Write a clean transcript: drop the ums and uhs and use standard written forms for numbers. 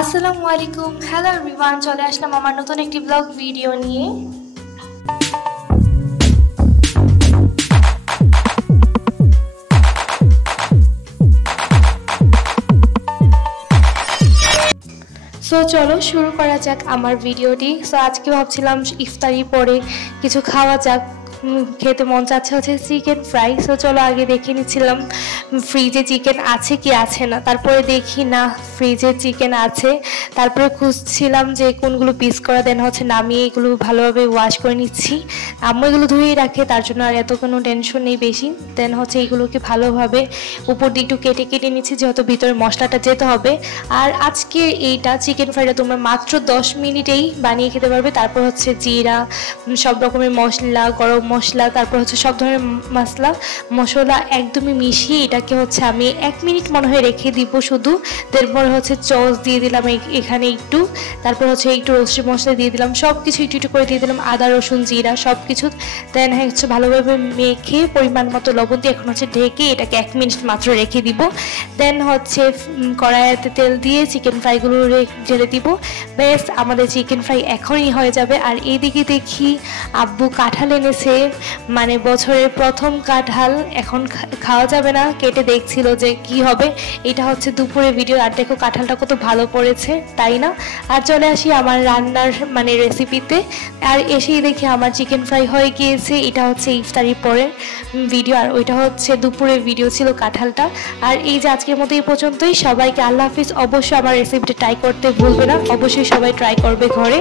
আসসালামু আলাইকুম। Hello everyone, চলে আসলাম আমার নতুন একটি ব্লগ ভিডিও নিয়ে। সো চলো শুরু করা যাক আমার ভিডিওটি। সো আজকে ভাবছিলাম ইফতারি পরে কিছু খাওয়া যাক, খেতে মন চাচ্ছে হচ্ছে চিকেন ফ্রাই। সো চলো আগে দেখে নিচ্ছিলাম ফ্রিজে চিকেন আছে কি আছে না, তারপরে দেখি না ফ্রিজে চিকেন আছে। তারপরে খুঁজছিলাম যে কোনগুলো পিস করা, দেন হচ্ছে নামিয়ে এগুলো ভালোভাবে ওয়াশ করে নিচ্ছি। আম্মু এগুলো ধুয়েই রাখে, তার জন্য আর এত কোনো টেনশন নেই বেশি। দেন হচ্ছে এগুলোকে ভালোভাবে উপর দিয়ে একটু কেটে কেটে নিচ্ছি, যেহেতু ভিতরে মশলাটা যেতে হবে। আর আজকে এইটা চিকেন ফ্রাইটা তোমরা মাত্র 10 মিনিটেই বানিয়ে খেতে পারবে। তারপর হচ্ছে জিরা, সব রকমের মশলা, গরম মশলা, তারপর হচ্ছে সব ধরনের মশলা একদমই মিশিয়ে এটাকে হচ্ছে আমি 1 মিনিট মনে হয় রেখে দিব শুধু। তারপর হচ্ছে সস দিয়ে দিলাম এখানে একটু, তারপর হচ্ছে একটু রোস্টেড মশলা দিয়ে দিলাম, সব কিছু একটু একটু করে দিয়ে দিলাম, আদা রসুন জিরা সব কিছু। দেন হচ্ছে ভালোভাবে মেখে পরিমাণ মতো লবণ দিয়ে এখন হচ্ছে ঢেকে এটাকে 1 মিনিট মাত্র রেখে দিব। দেন হচ্ছে কড়াইতে তেল দিয়ে চিকেন ফ্রাইগুলো ঢেলে দিব। বেশ, আমাদের চিকেন ফ্রাই এখনই হয়ে যাবে। আর এইদিকে দেখি আব্বু কাঁঠাল এনেছে, মানে বছরের প্রথম কাঁঠাল। এখন খাওয়া যাবে না, কেটে দেখছিল যে কি হবে। এটা হচ্ছে দুপুরে ভিডিও। আর দেখো কাঁঠালটা কত ভালো পড়েছে, তাই না? আর চলে আসি আমার রান্নার মানে রেসিপিতে। আর এসেই দেখি আমার চিকেন ফ্রাই হয়ে গিয়েছে। এটা হচ্ছে ইফতারির পরে ভিডিও, আর ওইটা হচ্ছে দুপুরের ভিডিও ছিল কাঁঠালটা। আর এই যে আজকের মতো এই পর্যন্তই। সবাইকে আল্লাহ হাফিজ। অবশ্যই আমার রেসিপিটা ট্রাই করতে ভুলবে না, অবশ্যই সবাই ট্রাই করবে ঘরে।